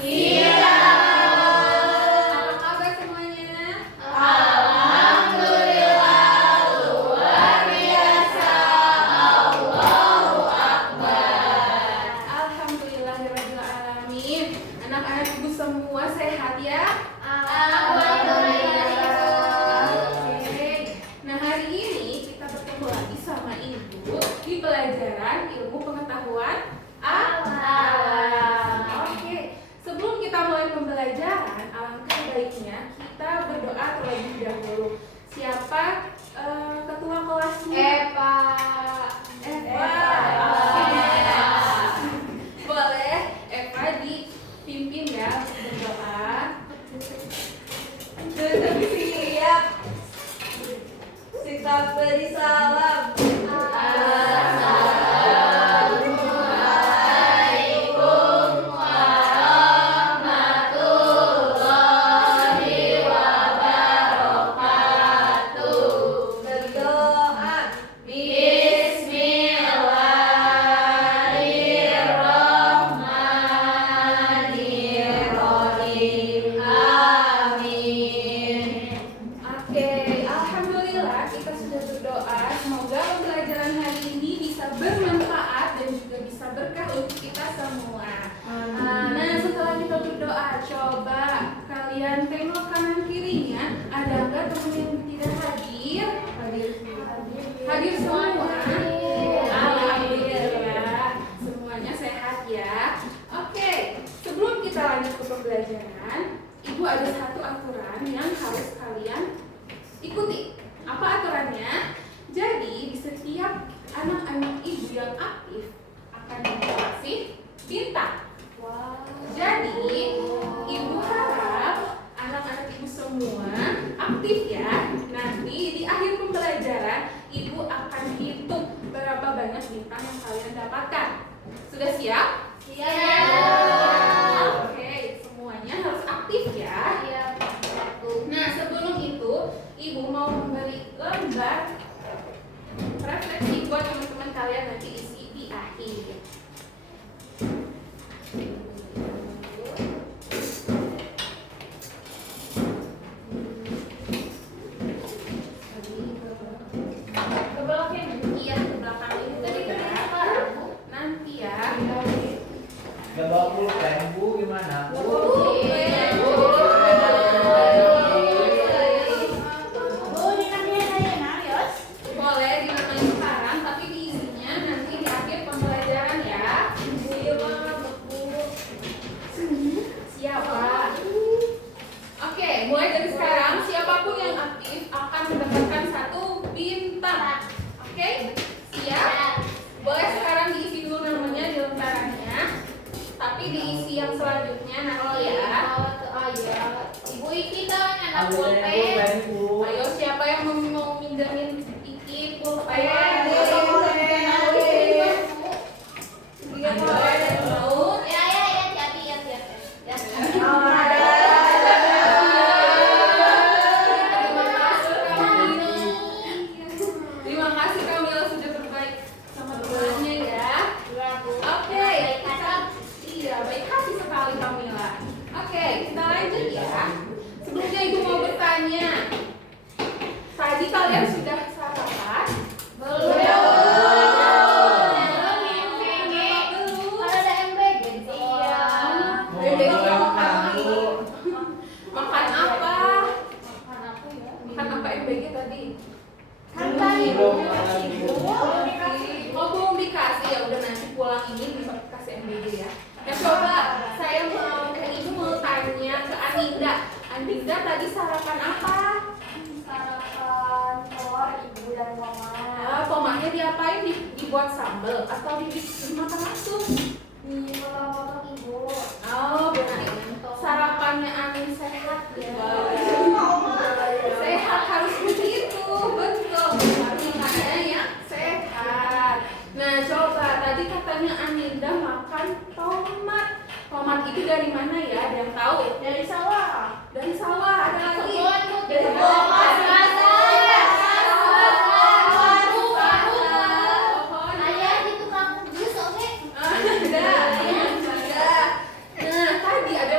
Apa kabar semuanya? Alhamdulillah, luar biasa. Allahu Akbar. Alhamdulillahirabbil alamin. Anak-anak ibu semua sehat ya? Alhamdulillah. Oke. Nah, hari ini kita bertemu lagi sama ibu di pelajaran ilmu pengetahuan alam. Oke. Sebelum kita mulai pembelajaran, alangkah baiknya kita berdoa terlebih dahulu. Siapa ketua kelasnya? Eva. Boleh Eva dipimpin ya untuk berdoa. Tetap siap. Kita beri salam. Assalamualaikum warahmatullahi wabarakatuh. Berdoa. Bismillahirrahmanirrahim. Amin. Oke, alhamdulillah kita sudah berdoa. Semoga pembelajaran hari ini bisa bermanfaat dan juga bisa berkah untuk kita semua. Nah, setelah kita berdoa, coba kalian tengok kanan kirinya. Ada nggak teman yang tidak hadir? Hadir semua. Alhamdulillah, semuanya sehat ya. Oke, sebelum kita lanjut ke pembelajaran, Ibu ada satu aturan yang harus kalian ikuti. Apa aturannya? Jadi di setiap anak-anak ibu yang aktif akan dikasih bintang. Jadi ibu harap anak-anak ibu semua aktif ya. Nanti di akhir pembelajaran ibu akan hitung berapa banyak bintang yang kalian dapatkan. Sudah siap? Oke, semuanya harus aktif ya. Nah, sebelum itu, Ibu mau memberi lembar refleksi buat teman-teman kalian nanti isi di akhir. Ke belakang, iya ke belakang itu tadi nanti ya. Gak bawa pulpen, Bu, gimana? Bu? Boleh dinamain sekarang, tapi diisinya nanti di akhir pembelajaran ya. Siapa? Oke, mulai dari sekarang siapapun yang aktif akan mendapatkan satu bintang. Oke, siap? Boleh sekarang diisi dulu namanya di lembarannya, tapi diisi yang selanjutnya nanti ya. Ibu Iki kan anak Ambil yang pulpen. pulpen, Bu. Ayo, siapa yang mau minjemin Iki pulpen? Mau? Ya, hati-hati ya. Terima kasih Kamila sudah berbaik sama temannya ya. Oke, iya baik hati sekali Kamila. Oke, kita lanjut ya. Sebelumnya Ibu mau bertanya. Tadi kalian sudah sarapan? Belum. Makan apa? Makan apa MBG tadi? Oh, belum dikasih ya. Udah nanti pulang ini bisa kasih MBG ya. Nah, coba saya mau tanya ke Anindra. Anindra tadi sarapan apa? Tomatnya diapain? Dibuat sambal atau dimakan langsung? Oh, benar. Sarapannya Anin sehat ya. Sehat harus begitu, betul. Harus makannya yang sehat. Nah, coba tadi katanya Aninda makan tomat. Tomat itu dari mana ya? Ada yang tahu? Dari sawah. Dari sawah. Ada lagi? Dari pohon. Ayah di tukang jus, oke? Ada. Nah, tadi ada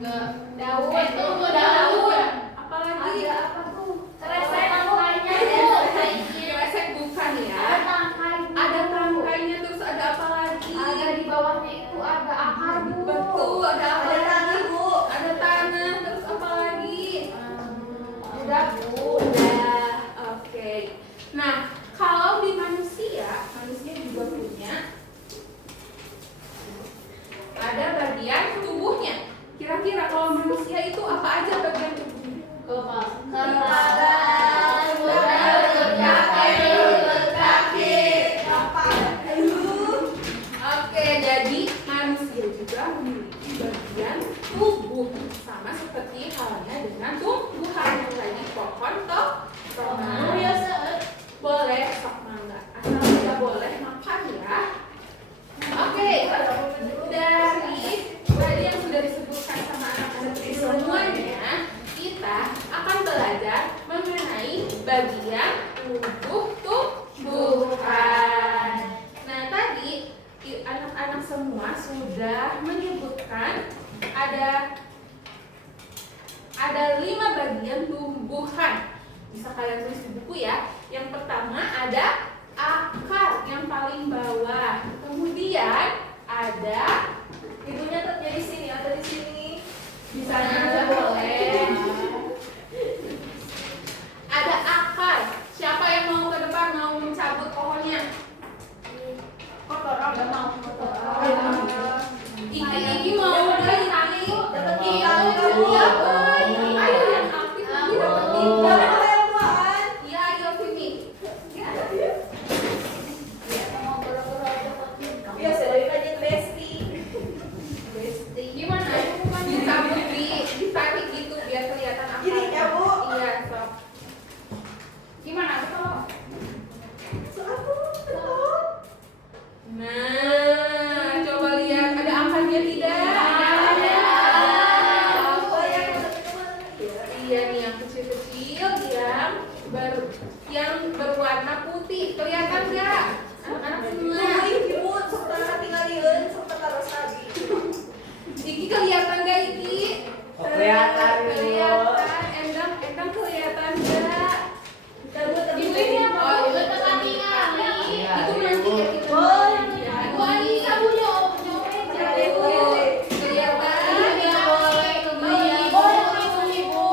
Daun. Tunggu daun. Apalagi? Ada apa tuh? Kresek Tangkainya. Kresek bukan ya. Ada tangkai. Ada tangkainya, terus ada apa lagi? Ada di bawahnya itu ada akar bu. Betul, ada apa Ada lagi? tanah, Bu. Ada tanah, terus apa lagi? Udah bu. Udah, oke. Nah, kalau di manusia juga punya ada bagian tubuhnya. Kira-kira kalau manusia itu apa aja bagian tubuhnya? Kepala. Oke, jadi manusia juga memiliki bagian tubuh sama seperti halnya dengan tumbuhan lagi pohon toh. Boleh sok mangga, asal tidak boleh makan ya. Oke, dari tadi yang sudah disebutkan sama anak-anak ini semuanya, kita akan belajar mengenai bagian tubuh tumbuhan. Nah, tadi anak-anak semua sudah menyebutkan ada 5 bagian tumbuhan. Bisa kalian tulis di buku ya. Yang pertama ada akar yang paling bawah. Kemudian ada Ibunya tetapnya di sini atau di sini? di sana aja boleh. Ada akar. Siapa yang mau ke depan mau mencabut pohonnya? Kotor. Udah mau kotor. Iki mau Iki. Dapat Iki. bintang, kamu. Iya, Boy. Ayo yang aktif lagi dapat bintang. Iya, ayo Vivi. Mau pura-pura dapat bintang. Biasa daripada Besti. Gimana? Dicabut, ditarik gitu biar kelihatan akar. Gini ya, Bu? Iya, sok. Gimana tuh? Nah, coba lihat ada angkanya tidak? Oh, yang kemana-mana ya? Iya nih yang kecil-kecil yang berwarna putih. Kelihatan nggak? Anak-anak semua. Ibu, sebentar tinggal dieun, sebentar terus lagi. Iki kelihatan nggak Iki? Oh, kelihatan, Bu. Kelihatan. Endang kelihatan nggak? Gituin ya, Bu. Oh, Itu kaki kali. Iya, itu nanti ya kita. Oh, Ya, Gua ini. bisa punya nyopet. Kelihatan. Iya, boleh kembali. Ibu.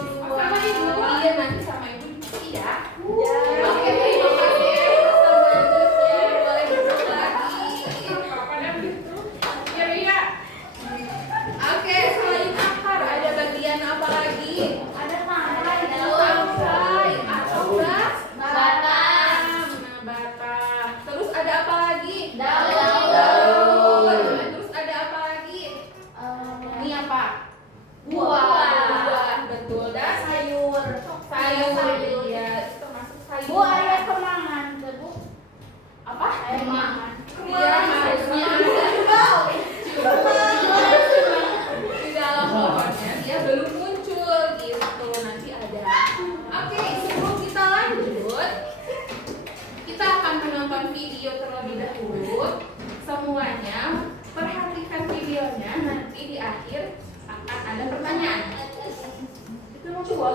Iya, nanti sama ibu dicuci ya. Ya. Oke, terima kasih atas selanjutnya. Boleh duduk lagi. Oke, selain akar ada bagian apa lagi? Ada tangkai Tangkai atau batang. Nah, batang. Terus ada apa lagi? Daun. Terus ada apa lagi? Ini apa? Buah. Betul. Dan Sayur. sayur. Iya, itu termasuk sayur. Bu, ayam kemangan, Bu. Apa? Ayam kemangan. Iya, harusnya ada. Di dalam pohonnya dia belum muncul gitu, nanti ada. Oke, sebelum kita lanjut, kita akan menonton video terlebih dahulu. Semuanya perhatikan videonya, nanti di akhir akan ada pertanyaan. Itu mau coba.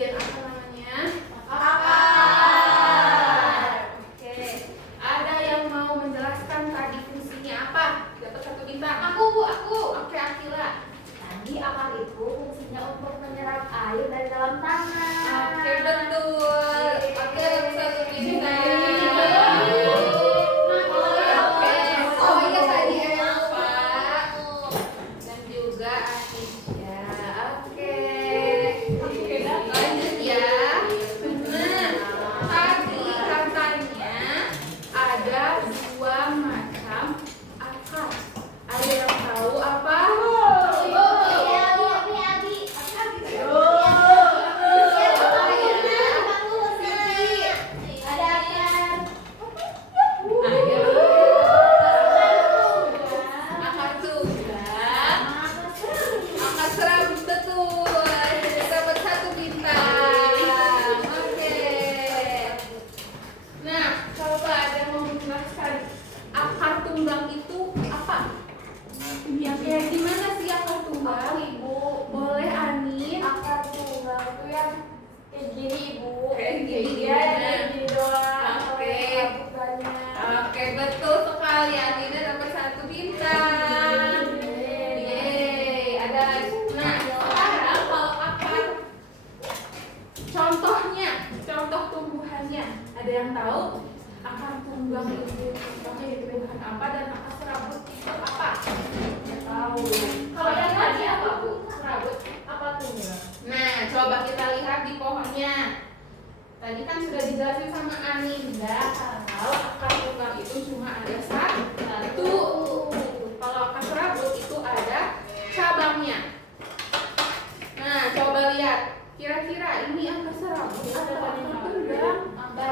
bagian apa namanya? Akar. Oke. Ada yang mau menjelaskan tadi fungsinya apa? Dapat 1 bintang. Aku. Oke, Akila. Tadi akar itu fungsinya untuk menyerap air dari dalam tanah. Oke, betul. Oke, dapat 1 bintang. Oke. Oh iya, tadi Eva dan juga Aisha. Oke. Lanjut ya. Nah, tadi katanya ada 2 macam akar. Ada yang tahu apa? Akar tunggang, akar serabut, betul. Dapat 1 bintang. Oke. Nah, coba ada yang mau menjelaskan akar tunggang itu apa? Yang kayak gimana sih akar tunggang? Ibu, Boleh Ani. akar tunggal itu yang kayak gini, Ibu. Kayak gini, Iya, gimana? kayak gini doang. Oke. Rambut banyak. Oke, betul sekali. Adina dapat 1 bintang. Yeay, ada. Nah, sekarang kalau akar contohnya, contoh tumbuhannya, ada yang tahu akar tunggang itu contohnya di tumbuhan apa dan akar serabut itu apa? Nggak tahu. Kalau yang tadi apa, Bu? Serabut. Apa tunggal? Nah, coba kita lihat di pohonnya. Tadi kan sudah dijelasin sama Aninda kalau akar tunggang itu cuma ada 1. Kalau akar serabut itu ada cabangnya. Nah, coba lihat. Kira-kira ini akar serabut atau akar tunggang? Akar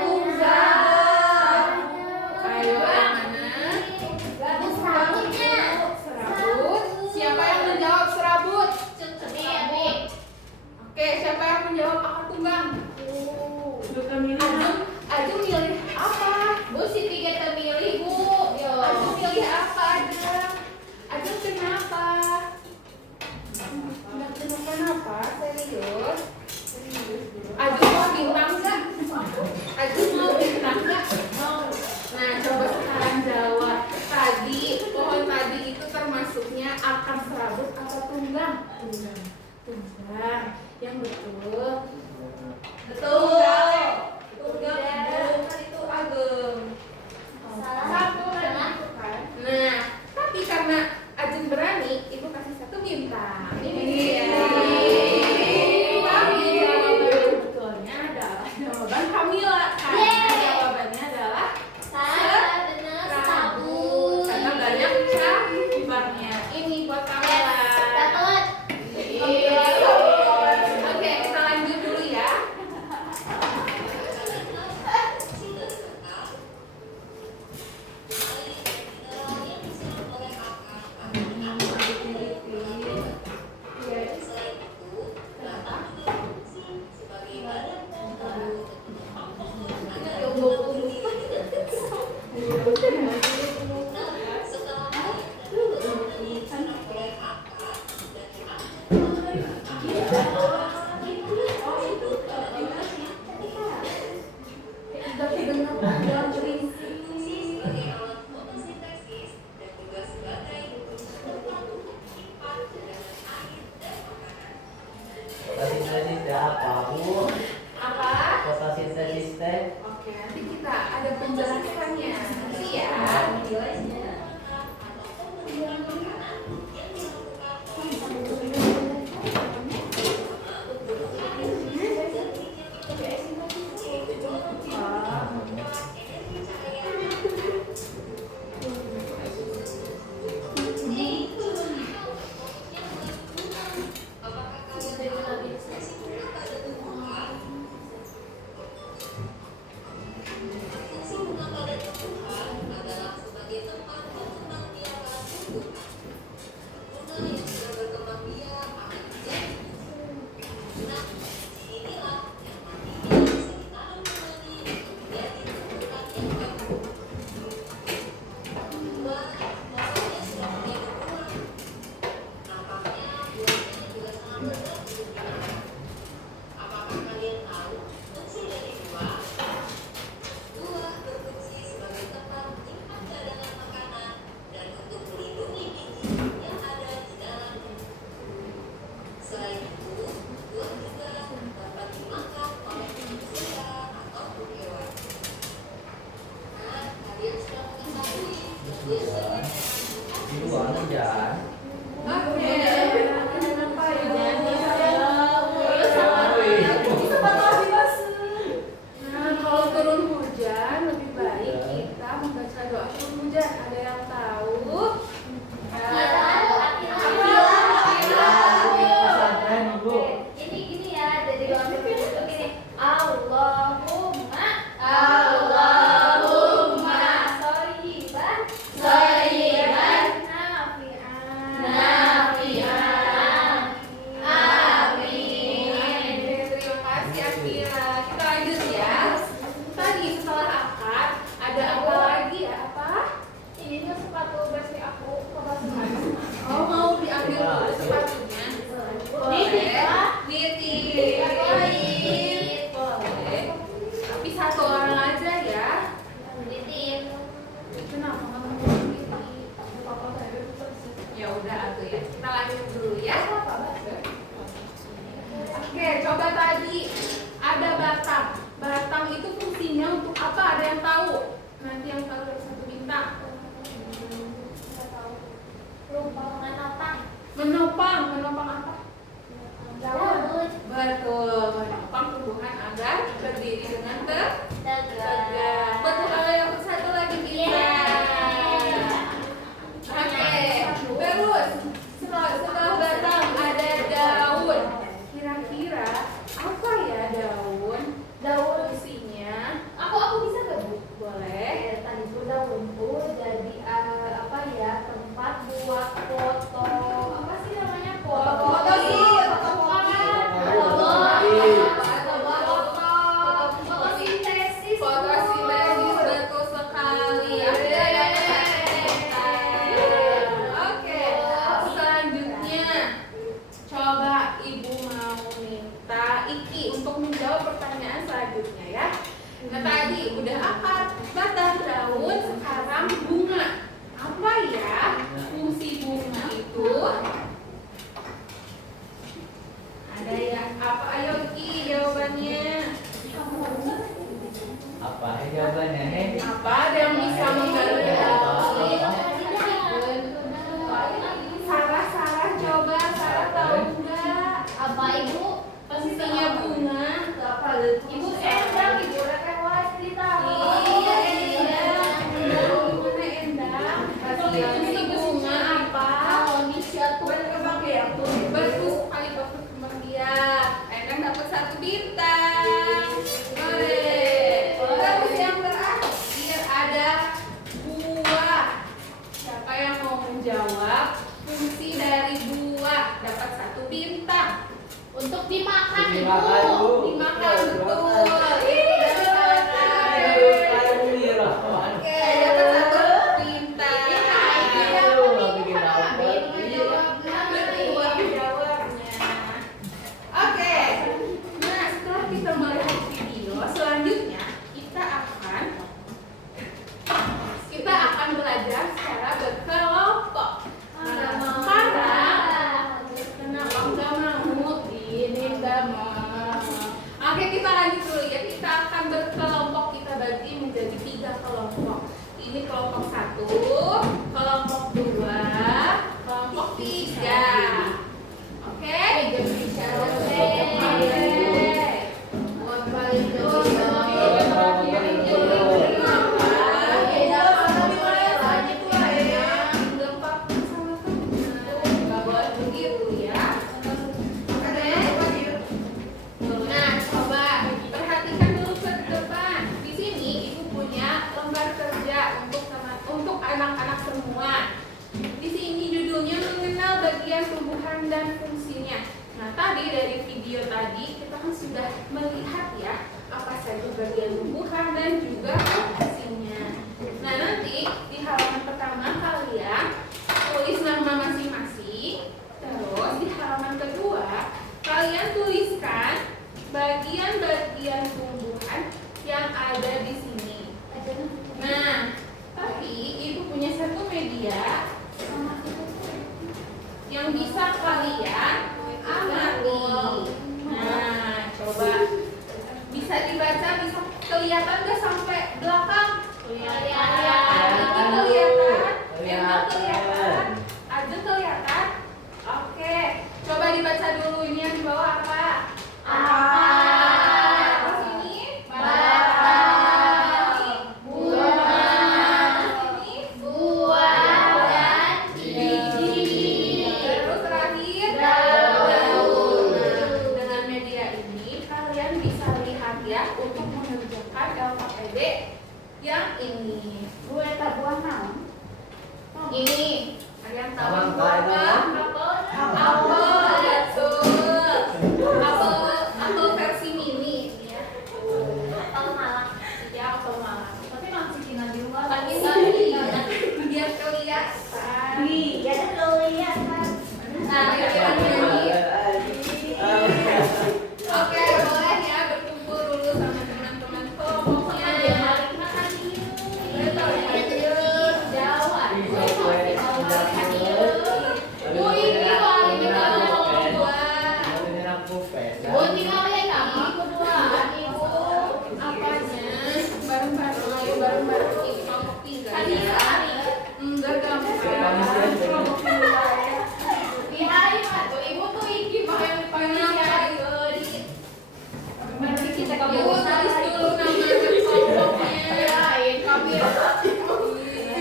tunggang. Ayo, yang mana? Serabut. Siapa yang menjawab serabut? Oke, siapa yang menjawab akar tunggang? Ajeng milih apa? Bu, Siti kita milih, Bu. Yo. Ajeng milih apa, Ajeng? Ajeng kenapa? Nggak kenapa-napa, serius? Ajeng mau bintang nggak? Ajeng mau bintang nggak? Nah, coba sekarang jawab. Tadi, pohon tadi itu termasuknya akar serabut atau tunggang? Tunggang. Yang betul. Tunggang kan itu ageng. Satu kan? Nah, tapi karena Ajeng berani, ibu kasih 1 bintang. Ini tapi jawaban betulnya adalah jawaban Kamila. Karena jawabannya adalah serabut. Karena banyak cabangnya. Ini buat Kamila. Oke, kita lanjut dulu ya. hujan. Oke. Apa ya? Nah, kalau turun hujan lebih baik kita membaca doa turun hujan. Ada yang tahu? Pesantren, Bu. Ini gini ya, dari dalam itu gini. Allahumma sholiban nafi'an. Amin. Terima kasih Akira. Kita lanjut ya. Tadi setelah akad ada apa lagi ya? Apa? Ini tuh sepatu bersih aku kebasuhan. Oh, mau diambil dulu sepatunya? Boleh. Nitip. Boleh. Tapi satu orang aja ya. Kenapa kamu mau nitip? Ya udah atuh ya. Kita lanjut dulu ya. Oke, coba tadi ada batang. Batang itu fungsinya untuk apa? Ada yang tahu? Nanti yang tahu dari satu bintang. Menopang apa? Daun. Betul, menopang tumbuhan agar berdiri dengan tegak. Tegak. Betul, kalau yang satu lagi bintang. Oke, terus setelah batang ada daun. Kira-kira apa ya daun? Daun. Fungsinya Aku bisa gak, Bu? boleh. Tadi tuh daun tuh jadi apa ya, tempat buat foto. Apa sih namanya? Fotosintesis. Fotosintesis, betul sekali. Oke, selanjutnya coba Ibu mau minta Iki untuk menjawab pertanyaan selanjutnya ya. Nah tadi udah akar, batang, daun, sekarang bunga. Apa ya fungsi bunga itu? Ada ya? Apa? Ayo Iki jawabannya. Apa jawabannya nih? Apa? Ada yang bisa membantu? Sarah coba. Sarah tahu nggak? Apa Ibu? Fungsinya bunga? Ibu Endang, Ibu Rekawati tahu. Iya, Endang. Gimana Endang? Fungsi bunga apa? Betul sekali, betul kembang biak. Endang dapat satu bintang. Boleh. Terus yang terakhir ada buah. Siapa yang mau menjawab fungsi dari buah? Dapat satu bintang. Untuk dimakan, Ibu. Dimakan, Bu. Dimakan, betul. Oke, dapat satu bintang. Oke, nah setelah kita melihat video selanjutnya kita akan belajar secara berkelompok. Karena kenapa enggak mau ini enggak mau. Oke, kita lanjut dulu ya. Kita akan berkelompok, kita bagi menjadi 3 kelompok. Ini kelompok 1, kelompok 2, kelompok 3. Oke? Nah, coba perhatikan dulu ke depan. Di sini Ibu punya lembar kerja untuk anak-anak semua. Di sini judulnya mengenal bagian tumbuhan dan fungsinya. Nah, tadi dari video tadi kita kan sudah melihat ya apa saja bagian tumbuhan dan juga fungsinya. Nah, nanti di halaman pertama kalian tulis nama masing-masing. Terus di halaman kedua kalian tuliskan bagian-bagian tumbuhan yang ada di sini. Nah, tapi Ibu punya satu media yang bisa kalian amati. Nah, coba bisa dibaca, bisa kelihatan nggak sampai belakang? Kelihatan. Ini kelihatan. Emang kelihatan. Ajeng kelihatan? Oke, coba dibaca dulu ini yang di bawah apa? Terus ini? Terus terakhir? Dengan media ini kalian bisa lihat ya untuk mengerjakan LKPD yang ini. Ini kalian tahu Semangka itu apa? Apel, betul. Apel versi mini ya. Ya, apel malang. Lagi biar kelihatan. Nah, kalian nyanyi. Oke, boleh ya berkumpul dulu sama teman-teman kelompoknya. Bu, ini soal ini kalau buat apanya? Bareng-bareng, ayo bareng-bareng ini kelompok 3 ya. Enggak gampang. Kelompok 2 ya. Nanti kita tulis dulu nama kelompoknya.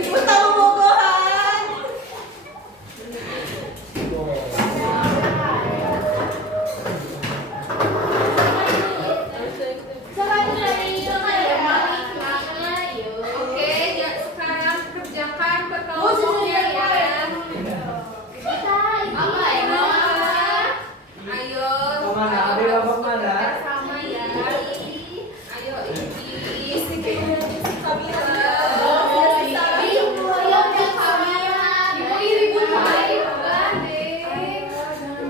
Ibu tahu bobohan. Oke, ya sekarang kerjakan berkelompoknya ya. Ayo, Kemana? Adik kelompok mana? sama ya. Ayo, isi jangan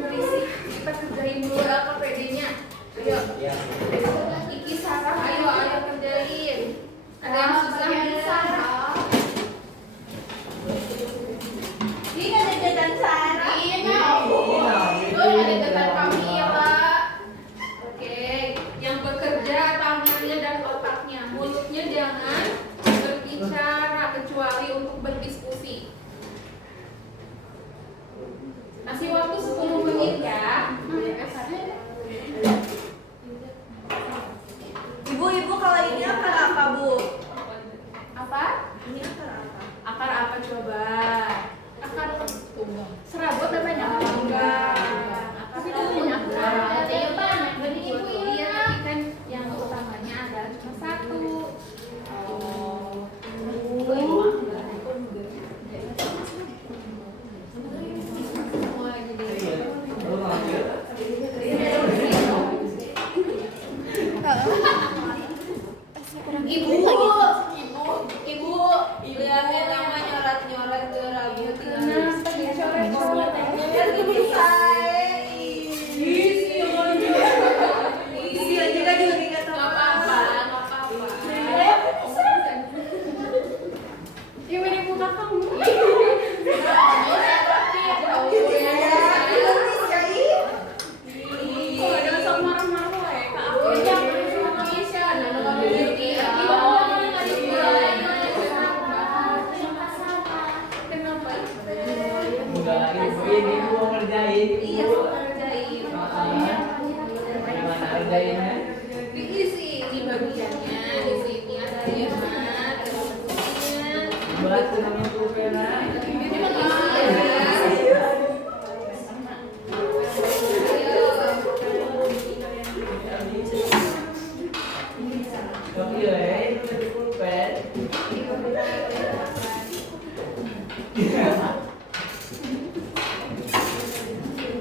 berisik. Kita kerjain dulu LKPD-nya. Ayo. Ya. Iki Sarah, ayo kerjain. Ada yang susah bisa. Ini ada jajan Sarah. Oke, yang bekerja tangannya dan otaknya, mulutnya jangan berbicara kecuali untuk berdiskusi. Kasih waktu 10 menit ya. Ibu, kalau ini akar apa, Bu? Apa? Ini akar apa? Akar apa coba? Akar serabut namanya? Enggak. Tapi itu banyak akar. Iya, tapi kan yang utamanya adalah cuma satu. Semua jadi. Lu lanjut. Ibu, lihatin nama nyoret-nyoret ke rambut. Kenapa dicoret-coret? Biar bisa. Isi aja kan juga nggak tahu. Nggak apa-apa. Ibu ini buka kamu. Udah lagi ini gua ngerjain. Iya, kerjain. Gimana ngerjainnya? Diisi ini bagiannya, di sini ada kalimat, ada bentuknya. Baca nama pulpena. Ini mengisi ya. Tapi itu pulpen.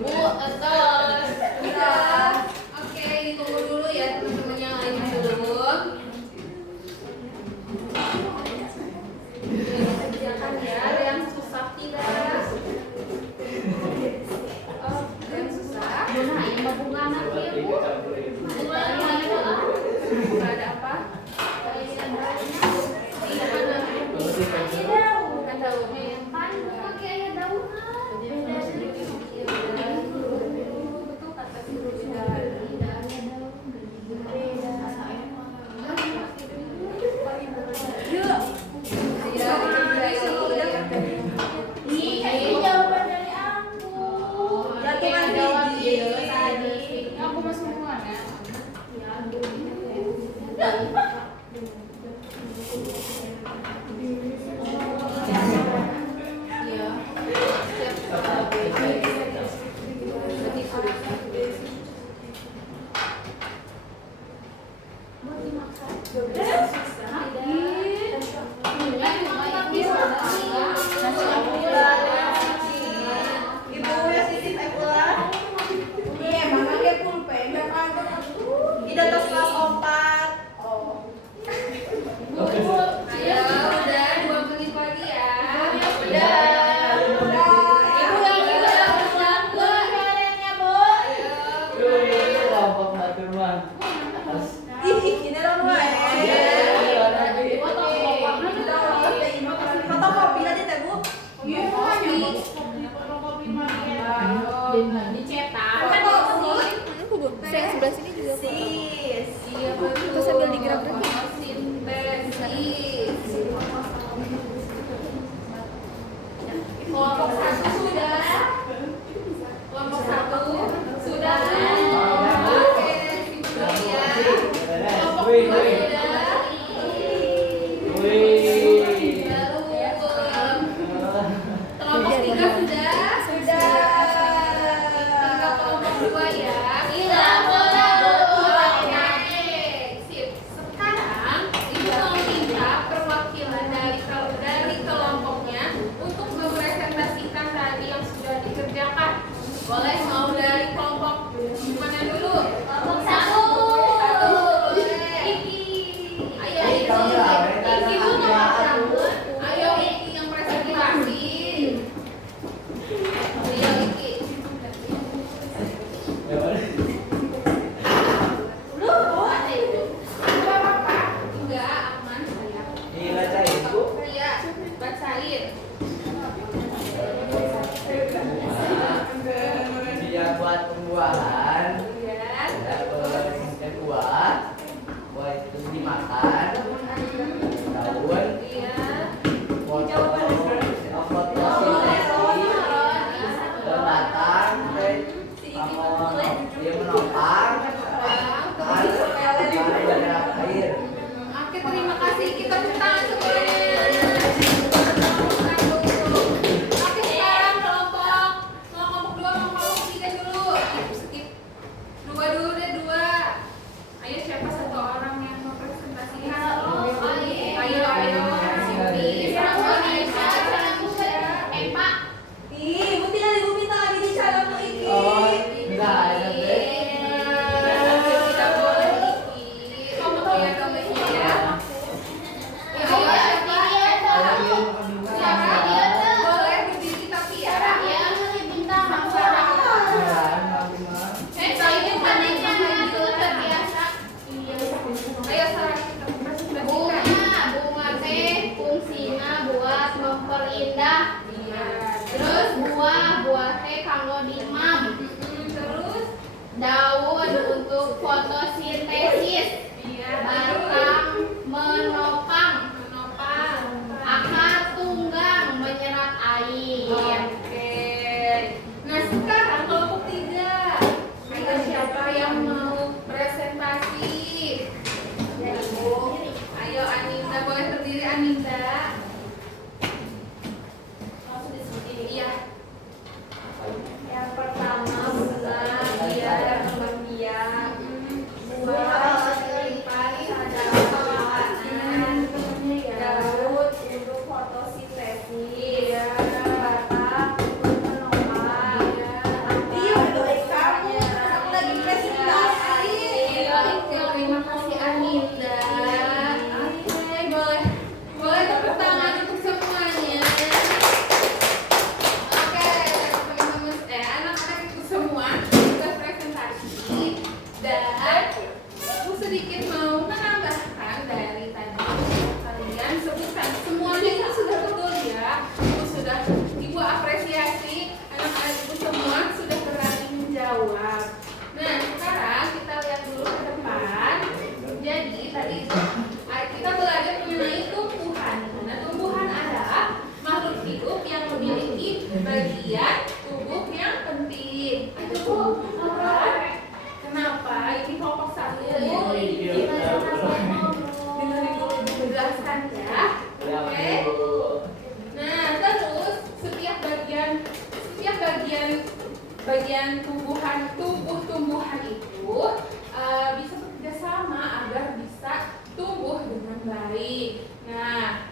Bu, atas. Udah. Oke, ditunggu dulu ya teman-teman yang lain dulu. Kerjakan ya, ada yang sudah dikerjakan. Boleh mau dari kelompok mana dulu? Kelompok satu. Boleh. Ayo Iki dulu. Ayo Iki yang presentasi. Ayo Iki. Ya boleh. Enggak apa-apa. Enggak, aman saya. Dibacain Bu. Iya, bacain. Dia buat pembuahan. Iya. Terus kedua, buat itu dimakan. Daun. Iya. Fotosintesis, batang, dia menopang, bergerak air. Oke, terima kasih. Kita tepuk tangan semuanya. Oke, sekarang kelompok 2 sama kelompok 3 dulu. Skip. 2 dulu deh, 2. Ayo siapa satu orang yang mau presentasi? Ayo. Sini. Pak. Ih, ibu tinggal ibu minta lagi di cara mau Iki. Oh, enggak ada deh. Tidak boleh Iki. Kamu lihat gambarnya ya. Ayo siapa? Boleh berdiri tapi ya. Ayo sekarang kita presentasikan. Bunga teh fungsina buat memperindah. Iya. Terus buah teh kanggo dimam. Terus Daun untuk fotosintesis. iya. Batang menopang. Menopang. Akar tunggang menyerap air. Oke. Nah sekarang kelompok 3. Ayo siapa yang mau presentasi? Ayo Aninda, boleh berdiri Aninda. Iya. Yang pertama bunga, dia yang berbiak. Buah, Pari ada makanan, daun untuk fotosintesis, batang untuk menopang. Nanti udah kamu, aku lagi presentasi. Terima kasih Aninda. Oke, boleh tepuk tangan untuk semuanya. Oke, teman-teman, anak-anak itu semua sudah presentasi dan aku sedikit mau menambahkan dari tadi kalian sebutkan semuanya itu sudah betul ya. Ibu sudah Ibu apresiasi anak-anak ibu semua sudah berani menjawab. Nah, sekarang kita lihat dulu ke depan. Jadi tadi itu kita belajar mengenai tumbuhan. Nah, tumbuhan adalah makhluk hidup yang memiliki bagian tubuh yang penting. Itu Bu, kenapa? Ini kelompok 1. Dengerin dulu Ibu menjelaskan ya. Oke. Nah, terus setiap bagian tumbuhan itu bisa bekerja sama agar bisa tumbuh dengan baik. Nah,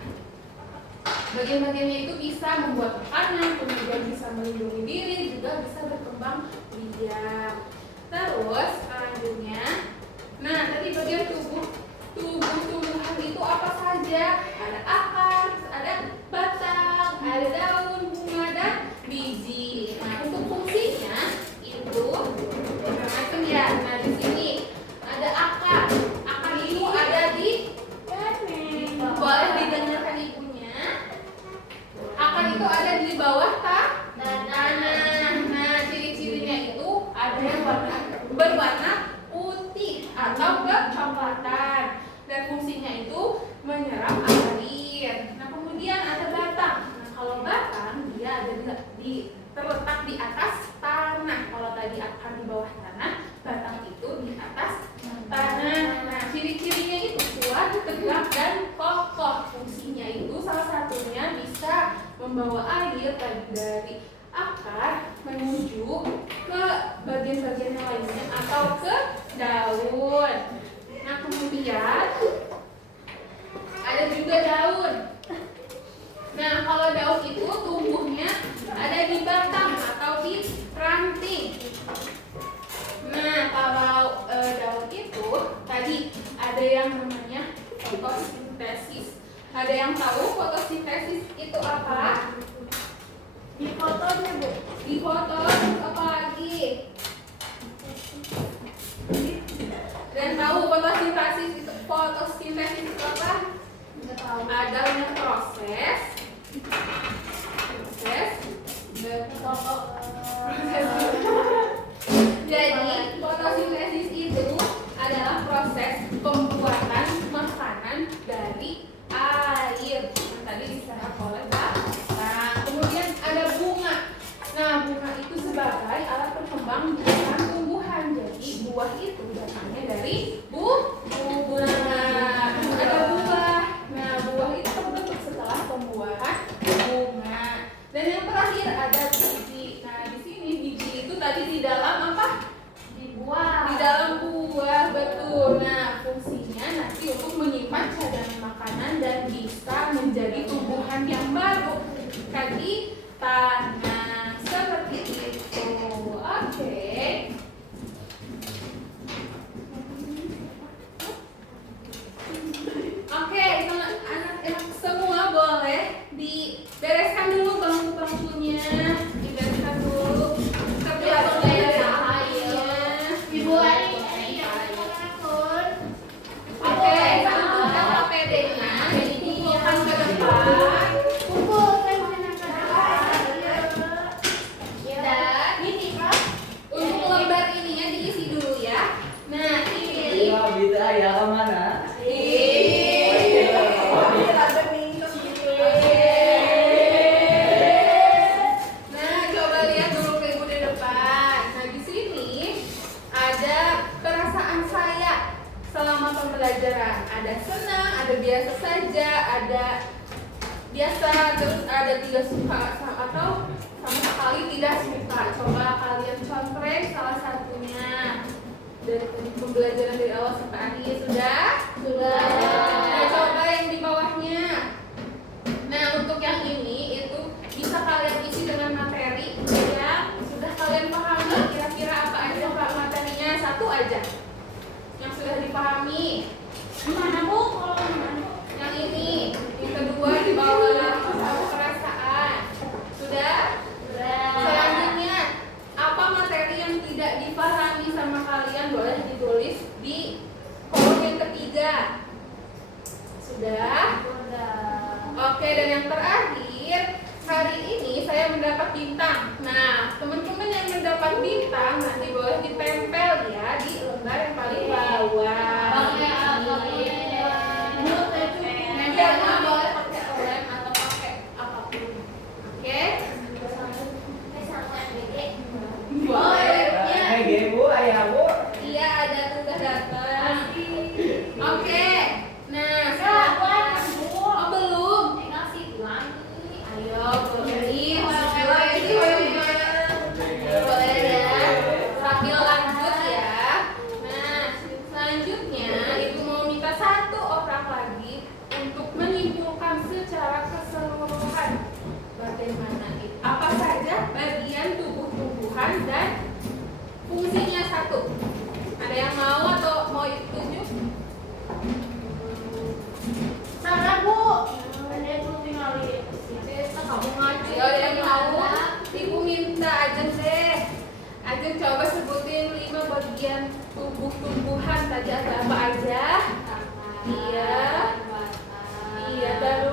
bagian-bagiannya itu bisa membuat makanan, kemudian bisa melindungi diri, juga bisa berkembang biak. Terus selanjutnya, nah tadi bagian tumbuhan itu apa saja? Ada akar, ada batang, ada daun, bunga, dan biji. Nah, untuk fungsinya itu macam ya. Nah, di sini ada akar. Akar itu ada di boleh didengarkan ibunya. Akar itu ada di bawah tanah. Nah, ciri-cirinya itu ada yang berwarna putih atau kecoklatan dan fungsinya itu menyerap air. Nah, kemudian ada batang. Nah, kalau batang dia ada terletak di atas tanah. Kalau tadi akar di bawah tanah, batang itu di atas tanah. Nah, ciri-cirinya itu kuat, tegak, dan kokoh. Fungsinya itu salah satunya bisa membawa air dari akar menuju ke bagian-bagian yang lainnya atau ke daun. Nah, kemudian ada juga daun. Nah, kalau daun itu tumbuhnya ada di batang atau di ranting. Nah, kalau daun itu tadi ada yang namanya fotosintesis. Ada yang tahu fotosintesis itu apa? Di fotonya, Bu. Di foto terus apa lagi? Dan tahu fotosintesis itu apa? Nggak tahu. Adanya proses jadi fotosintesis itu adalah proses pembuatan makanan dari air yang tadi diserap oleh batang. Kemudian ada bunga. Nah, bunga itu sebagai alat perkembang biakan tumbuhan. Jadi buah itu datangnya dari bunga. Ada buah. Nah, buah itu terbentuk setelah pembuahan bunga. Dan yang terakhir ada biji. Nah, di sini biji itu tadi di dalam apa? Di buah. Di dalam buah, betul. Nah, fungsinya nanti untuk menyimpan cadangan makanan dan bisa menjadi tumbuhan yang baru. Tadi tanah seperti itu. Oke. Oke, anak-anak semua boleh dibereskan dulu bangku-bangkunya. Dibereskan dulu. Tapi harus cahaya. Ibu Ari, yang akun. Oke, satu LPD-nya dikumpulkan ke depan. Kumpul kan anak-anak. Dan Ini Kak. untuk lembar ininya diisi dulu ya. Nah, ini. Iya, bisa ya kemana? Ada minum gitu. Nah, coba lihat dulu ke ibu di depan. Nah, di sini ada perasaan saya selama pembelajaran. Ada senang, ada biasa saja, ada biasa, terus ada tidak suka atau sama sekali tidak suka. Coba kalian contreng salah satunya. Dari pembelajaran dari awal sampai akhir sudah? Sudah. Nah, coba yang di bawahnya. Nah, untuk yang ini itu bisa kalian isi dengan materi yang sudah kalian pahami. Kira-kira apa aja Pak materinya? Satu aja yang sudah dipahami. Mana Bu? Kalau mana? Yang ini, yang kedua di bawah perasaan. Sudah? Selanjutnya, apa materi yang tidak dipahami sama kalian boleh ditulis di kolom yang ketiga. Sudah? Oke, dan yang terakhir, hari ini saya mendapat bintang. Nah, teman-teman yang mendapat bintang nanti boleh ditempel ya di lembar yang paling bawah. Pakai apa? Jangan boleh pakai lem atau pakai apapun. Oke? Boleh. Bu, ayah Bu. Iya, ada tugas datang. Oke. Nah, Silakan, Bu. oh, belum. Ayo, boleh. Boleh ya. Sambil lanjut ya. Nah, selanjutnya Ibu mau minta satu orang lagi untuk menyimpulkan secara keseluruhan bagaimana itu. Apa saja bagian tubuh tumbuhan dan fungsinya satu. Ada yang mau atau mau tunjuk? Sana Bu. Ada yang belum tinggal di Kamu ngaji, ada yang mau? Ibu minta Ajeng deh. Ajeng coba sebutin 5 bagian tubuh tumbuhan tadi ada apa aja? Iya. Iya, baru